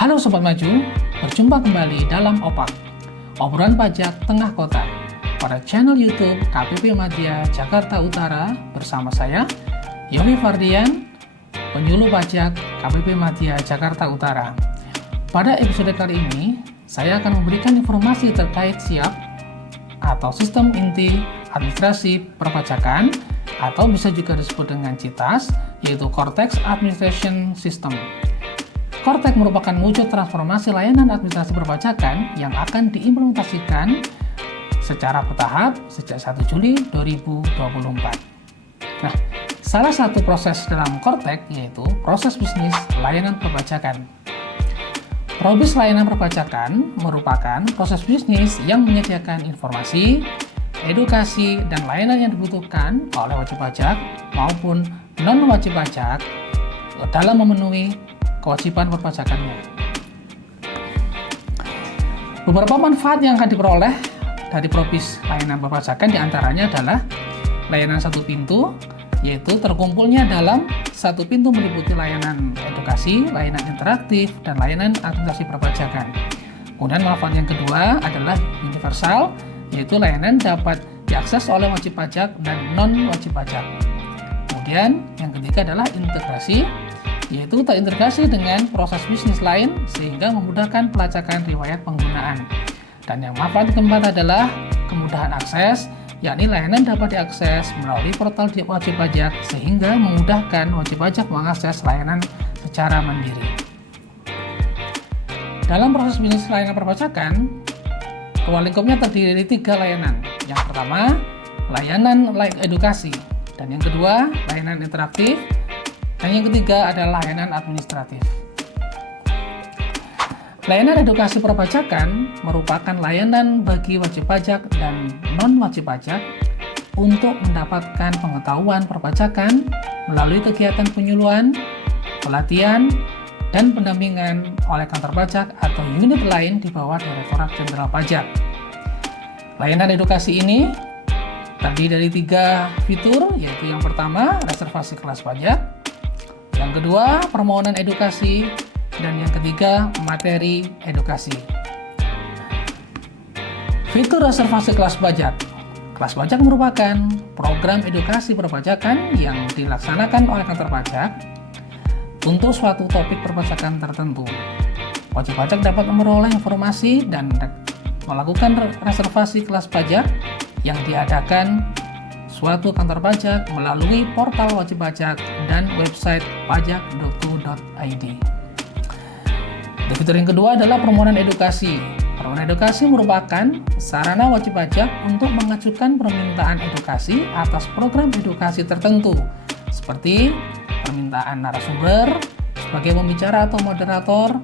Halo Sobat Maju, berjumpa kembali dalam OPAK, obrolan pajak tengah kota, pada channel YouTube KPP Madya Jakarta Utara bersama saya, Yofi Fardian, penyuluh pajak KPP Madya Jakarta Utara. Pada episode kali ini, saya akan memberikan informasi terkait SIAP atau Sistem Inti Administrasi Perpajakan, atau bisa juga disebut dengan CITAS, yaitu Cortex Administration System. Cortex merupakan wujud transformasi layanan administrasi perpajakan yang akan diimplementasikan secara bertahap sejak 1 Juli 2024. Nah, salah satu proses dalam Cortex yaitu proses bisnis layanan perpajakan. Proses layanan perpajakan merupakan proses bisnis yang menyediakan informasi, edukasi, dan layanan yang dibutuhkan oleh wajib pajak maupun non-wajib pajak dalam memenuhi kewajiban perpajakannya. Beberapa manfaat yang akan diperoleh dari probis layanan perpajakan diantaranya adalah layanan satu pintu, yaitu terkumpulnya dalam satu pintu meliputi layanan edukasi, layanan interaktif, dan layanan administrasi perpajakan. Kemudian manfaat yang kedua adalah universal, yaitu layanan dapat diakses oleh wajib pajak dan non-wajib pajak. Kemudian yang ketiga adalah integrasi, yaitu terintegrasi dengan proses bisnis lain sehingga memudahkan pelacakan riwayat penggunaan. Dan yang manfaat keempat adalah kemudahan akses, yakni layanan dapat diakses melalui portal wajib pajak sehingga memudahkan wajib pajak mengakses layanan secara mandiri. Dalam proses bisnis layanan perpajakan, ruang lingkupnya terdiri dari 3 layanan. Yang pertama, layanan edukasi, dan yang kedua, layanan interaktif, dan yang ketiga adalah layanan administratif. Layanan edukasi perpajakan merupakan layanan bagi wajib pajak dan non-wajib pajak untuk mendapatkan pengetahuan perpajakan melalui kegiatan penyuluhan, pelatihan, dan pendampingan oleh kantor pajak atau unit lain di bawah Direktorat Jenderal Pajak. Layanan edukasi ini terdiri dari 3 fitur, yaitu yang pertama, reservasi kelas pajak, yang kedua, permohonan edukasi, dan yang ketiga, materi edukasi. Fitur reservasi kelas pajak. Kelas pajak merupakan program edukasi perpajakan yang dilaksanakan oleh kantor pajak untuk suatu topik perpajakan tertentu. Wajib pajak dapat memperoleh informasi dan melakukan reservasi kelas pajak yang diadakan suatu kantor pajak melalui portal wajib pajak dan website pajak.go.id. Fitur yang kedua adalah permohonan edukasi. Permohonan edukasi merupakan sarana wajib pajak untuk mengajukan permintaan edukasi atas program edukasi tertentu, seperti permintaan narasumber sebagai pembicara atau moderator,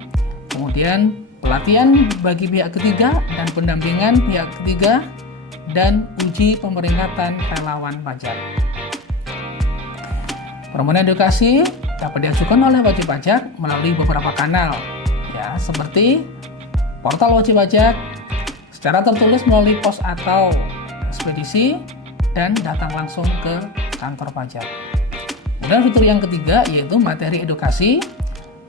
kemudian pelatihan bagi pihak ketiga dan pendampingan pihak ketiga, dan uji pemeringkatan relawan pajak. Permohonan edukasi dapat diajukan oleh wajib pajak melalui beberapa kanal, ya, seperti portal wajib pajak, secara tertulis melalui pos atau ekspedisi, dan datang langsung ke kantor pajak. Kemudian fitur yang ketiga yaitu materi edukasi,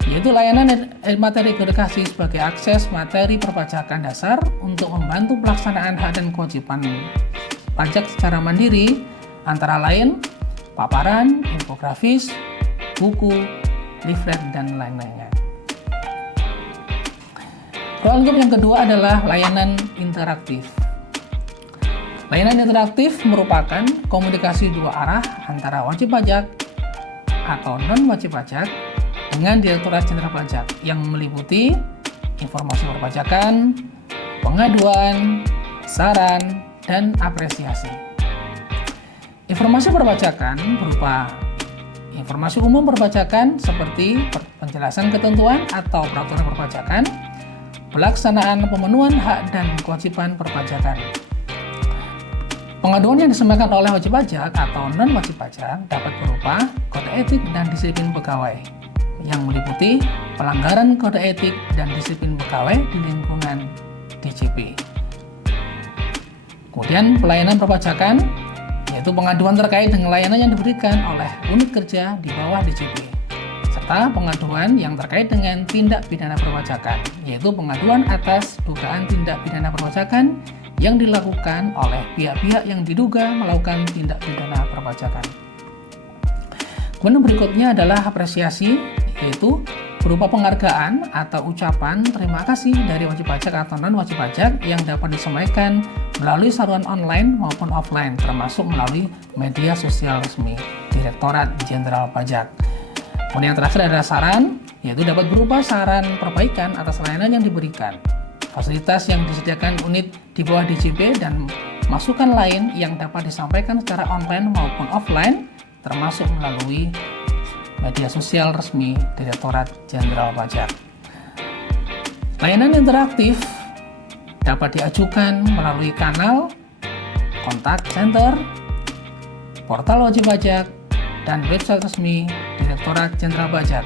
yaitu layanan materi edukasi sebagai akses materi perpajakan dasar untuk membantu pelaksanaan hak dan kewajiban pajak secara mandiri, antara lain paparan, infografis, buku, leaflet, dan lain-lainnya. Ruang lingkup yang kedua adalah layanan interaktif. Layanan interaktif merupakan komunikasi 2 arah antara wajib pajak atau non-wajib pajak dengan Direktorat Jenderal Pajak yang meliputi informasi perpajakan, pengaduan, saran, dan apresiasi. Informasi perpajakan berupa informasi umum perpajakan seperti penjelasan ketentuan atau peraturan perpajakan, pelaksanaan pemenuhan hak dan kewajiban perpajakan. Pengaduan yang disampaikan oleh wajib pajak atau non-wajib pajak dapat berupa kode etik dan disiplin pegawai, yang meliputi pelanggaran kode etik dan disiplin pegawai di lingkungan DJP. Kemudian pelayanan perpajakan, yaitu pengaduan terkait dengan layanan yang diberikan oleh unit kerja di bawah DJP, serta serta pengaduan yang terkait dengan tindak pidana perpajakan, yaitu pengaduan atas dugaan tindak pidana perpajakan yang dilakukan oleh pihak-pihak yang diduga melakukan tindak pidana perpajakan. Kemudian berikutnya adalah apresiasi, yaitu berupa penghargaan atau ucapan terima kasih dari wajib pajak atau non-wajib pajak yang dapat disampaikan melalui saluran online maupun offline, termasuk melalui media sosial resmi Direktorat Jenderal Pajak. Kemudian yang terakhir adalah saran, yaitu dapat berupa saran perbaikan atas layanan yang diberikan, fasilitas yang disediakan unit di bawah DJP, dan masukan lain yang dapat disampaikan secara online maupun offline, termasuk melalui media sosial resmi Direktorat Jenderal Pajak. Layanan interaktif dapat diajukan melalui kanal kontak center, portal wajib pajak, dan website resmi Direktorat Jenderal Pajak.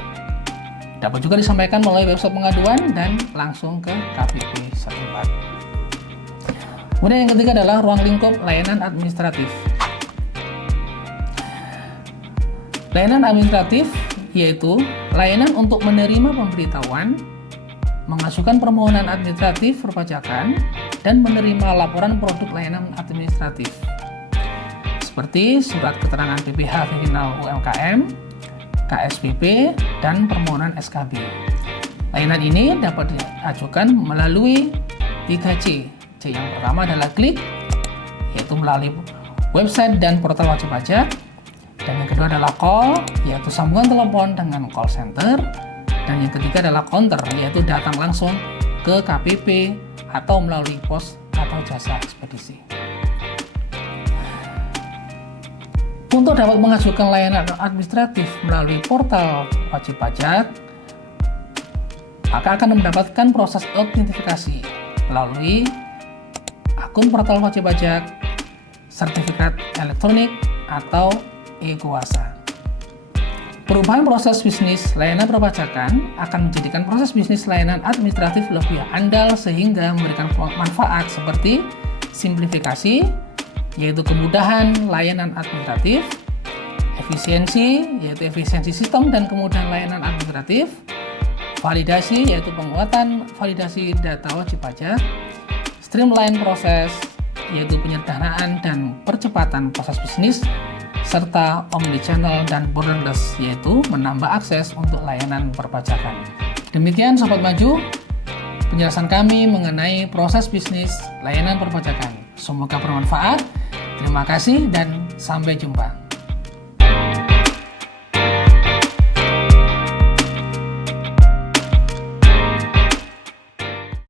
Dapat juga disampaikan melalui website pengaduan dan langsung ke KPP setempat. Kemudian yang ketiga adalah ruang lingkup layanan administratif. Layanan administratif yaitu layanan untuk menerima pemberitahuan, mengajukan permohonan administratif perpajakan, dan menerima laporan produk layanan administratif seperti surat keterangan PPh final UMKM, KSPP, dan permohonan SKB. Layanan ini dapat diajukan melalui 3C. C yang pertama adalah klik, yaitu melalui website dan portal wajib pajak. Dan yang kedua adalah call, yaitu sambungan telepon dengan call center. Dan yang ketiga adalah counter, yaitu datang langsung ke KPP atau melalui pos atau jasa ekspedisi. Untuk dapat mengajukan layanan administratif melalui portal wajib pajak, maka akan mendapatkan proses autentifikasi melalui akun portal wajib pajak, sertifikat elektronik, atau e-kuasa. Perubahan proses bisnis layanan perpajakan akan menjadikan proses bisnis layanan administratif lebih andal sehingga memberikan manfaat seperti simplifikasi, yaitu kemudahan layanan administratif, efisiensi, yaitu efisiensi sistem dan kemudahan layanan administratif, validasi, yaitu penguatan validasi data wajib pajak, streamline proses, yaitu penyederhanaan dan percepatan proses bisnis, serta omnichannel dan borderless, yaitu menambah akses untuk layanan perpajakan. Demikian Sobat Maju, penjelasan kami mengenai proses bisnis layanan perpajakan. Semoga bermanfaat. Terima kasih dan sampai jumpa.